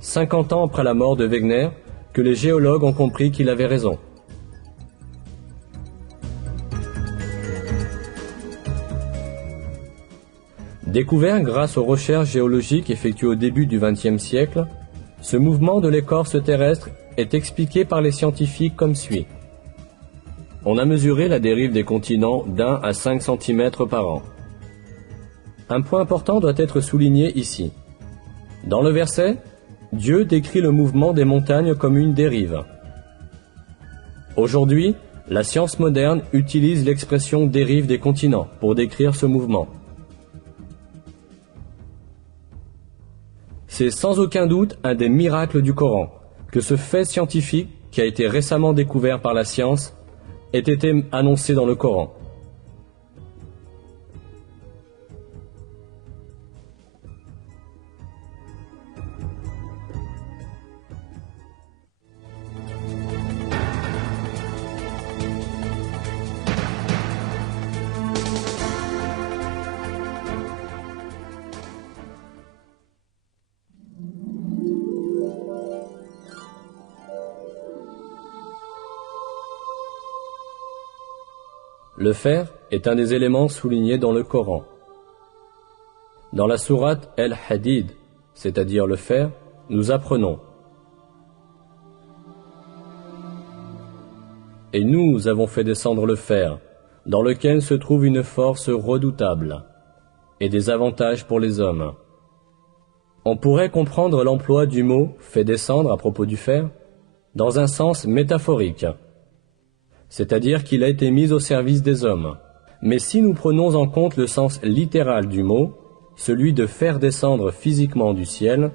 50 ans après la mort de Wegener, que les géologues ont compris qu'il avait raison. Découvert grâce aux recherches géologiques effectuées au début du XXe siècle, ce mouvement de l'écorce terrestre est expliqué par les scientifiques comme suit. On a mesuré la dérive des continents d'1 à 5 cm par an. Un point important doit être souligné ici. Dans le verset, Dieu décrit le mouvement des montagnes comme une dérive. Aujourd'hui, la science moderne utilise l'expression dérive des continents pour décrire ce mouvement. C'est sans aucun doute un des miracles du Coran que ce fait scientifique, qui a été récemment découvert par la science, ait été annoncé dans le Coran. Le fer est un des éléments soulignés dans le Coran. Dans la sourate El-Hadid, c'est-à-dire le fer, nous apprenons: Et nous avons fait descendre le fer, dans lequel se trouve une force redoutable, et des avantages pour les hommes. On pourrait comprendre l'emploi du mot « fait descendre » à propos du fer dans un sens métaphorique, c'est-à-dire qu'il a été mis au service des hommes. Mais si nous prenons en compte le sens littéral du mot, celui de faire descendre physiquement du ciel,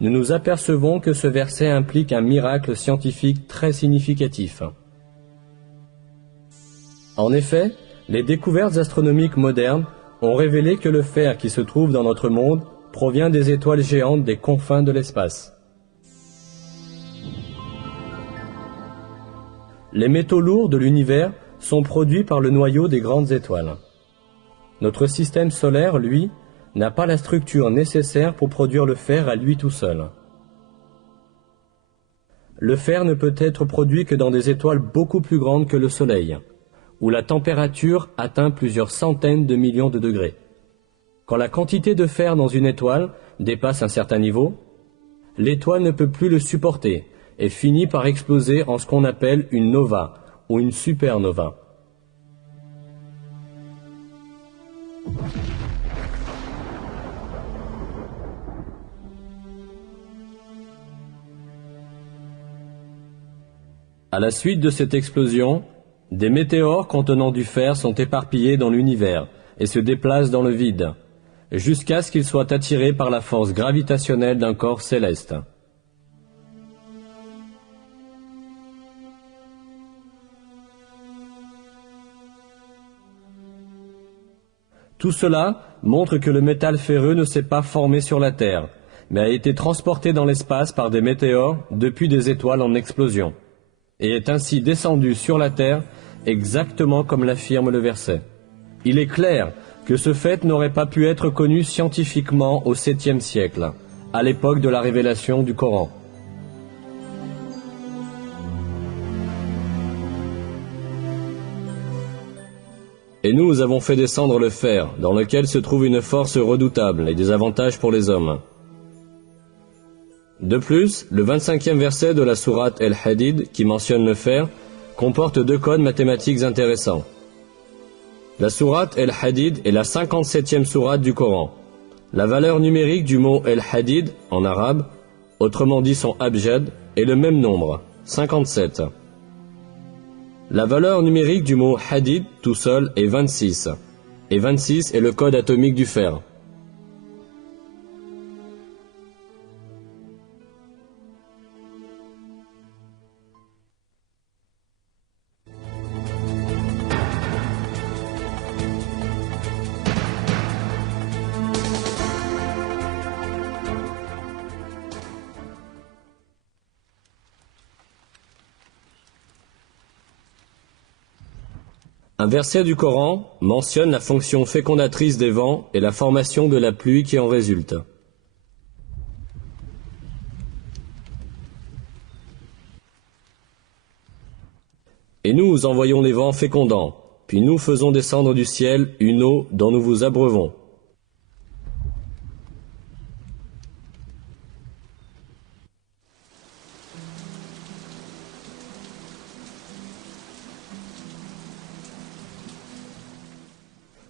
nous nous apercevons que ce verset implique un miracle scientifique très significatif. En effet, les découvertes astronomiques modernes ont révélé que le fer qui se trouve dans notre monde provient des étoiles géantes des confins de l'espace. Les métaux lourds de l'univers sont produits par le noyau des grandes étoiles. Notre système solaire, lui, n'a pas la structure nécessaire pour produire le fer à lui tout seul. Le fer ne peut être produit que dans des étoiles beaucoup plus grandes que le Soleil, où la température atteint plusieurs centaines de millions de degrés. Quand la quantité de fer dans une étoile dépasse un certain niveau, l'étoile ne peut plus le supporter et finit par exploser en ce qu'on appelle une nova ou une supernova. À la suite de cette explosion, des météores contenant du fer sont éparpillés dans l'univers et se déplacent dans le vide, jusqu'à ce qu'ils soient attirés par la force gravitationnelle d'un corps céleste. Tout cela montre que le métal ferreux ne s'est pas formé sur la Terre, mais a été transporté dans l'espace par des météores depuis des étoiles en explosion, et est ainsi descendu sur la Terre exactement comme l'affirme le verset. Il est clair que ce fait n'aurait pas pu être connu scientifiquement au 7e siècle, à l'époque de la révélation du Coran. Et nous avons fait descendre le fer, dans lequel se trouve une force redoutable et des avantages pour les hommes. De plus, le 25e verset de la sourate El-Hadid, qui mentionne le fer, comporte deux codes mathématiques intéressants. La sourate El-Hadid est la 57e sourate du Coran. La valeur numérique du mot El-Hadid, en arabe, autrement dit son abjad, est le même nombre, 57. La valeur numérique du mot hadid tout seul est 26, et 26 est le code atomique du fer. Un verset du Coran mentionne la fonction fécondatrice des vents et la formation de la pluie qui en résulte. Et nous envoyons les vents fécondants, puis nous faisons descendre du ciel une eau dont nous vous abreuvons.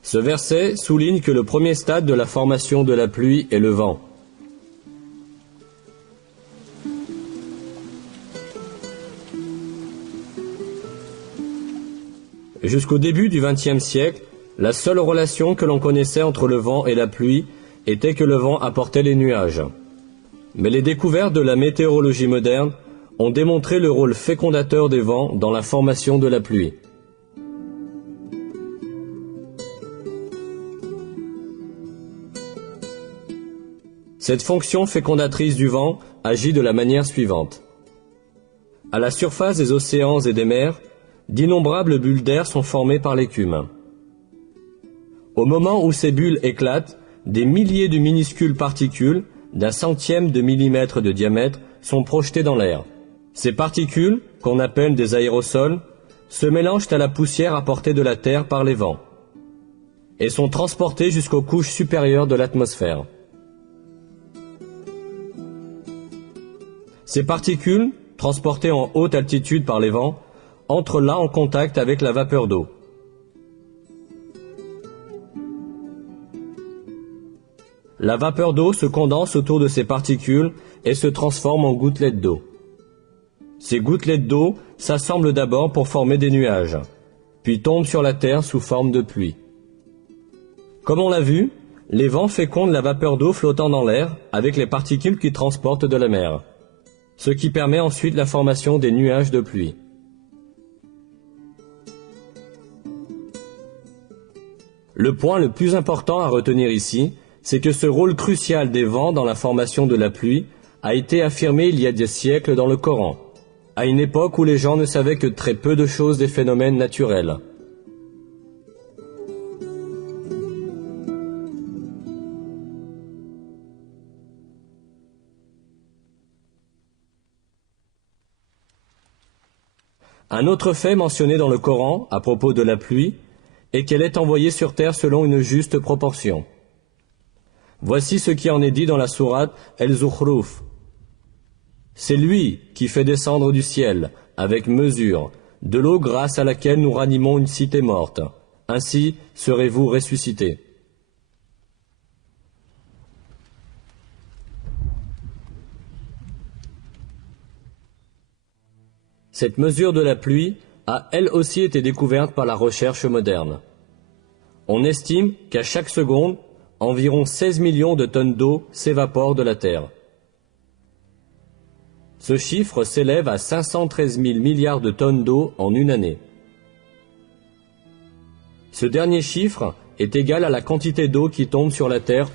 Ce verset souligne que le premier stade de la formation de la pluie est le vent. Jusqu'au début du XXe siècle, la seule relation que l'on connaissait entre le vent et la pluie était que le vent apportait les nuages. Mais les découvertes de la météorologie moderne ont démontré le rôle fécondateur des vents dans la formation de la pluie. Cette fonction fécondatrice du vent agit de la manière suivante. À la surface des océans et des mers, d'innombrables bulles d'air sont formées par l'écume. Au moment où ces bulles éclatent, des milliers de minuscules particules, d'un centième de millimètre de diamètre, sont projetées dans l'air. Ces particules, qu'on appelle des aérosols, se mélangent à la poussière apportée de la Terre par les vents et sont transportées jusqu'aux couches supérieures de l'atmosphère. Ces particules, transportées en haute altitude par les vents, entrent là en contact avec la vapeur d'eau. La vapeur d'eau se condense autour de ces particules et se transforme en gouttelettes d'eau. Ces gouttelettes d'eau s'assemblent d'abord pour former des nuages, puis tombent sur la terre sous forme de pluie. Comme on l'a vu, les vents fécondent la vapeur d'eau flottant dans l'air avec les particules qu'ils transportent de la mer, ce qui permet ensuite la formation des nuages de pluie. Le point le plus important à retenir ici, c'est que ce rôle crucial des vents dans la formation de la pluie a été affirmé il y a des siècles dans le Coran, à une époque où les gens ne savaient que très peu de choses des phénomènes naturels. Un autre fait mentionné dans le Coran à propos de la pluie est qu'elle est envoyée sur terre selon une juste proportion. Voici ce qui en est dit dans la sourate El-Zukhruf. C'est lui qui fait descendre du ciel, avec mesure, de l'eau grâce à laquelle nous ranimons une cité morte. Ainsi serez-vous ressuscités. Cette mesure de la pluie a elle aussi été découverte par la recherche moderne. On estime qu'à chaque seconde, environ 16 millions de tonnes d'eau s'évaporent de la Terre. Ce chiffre s'élève à 513 000 milliards de tonnes d'eau en une année. Ce dernier chiffre est égal à la quantité d'eau qui tombe sur la Terre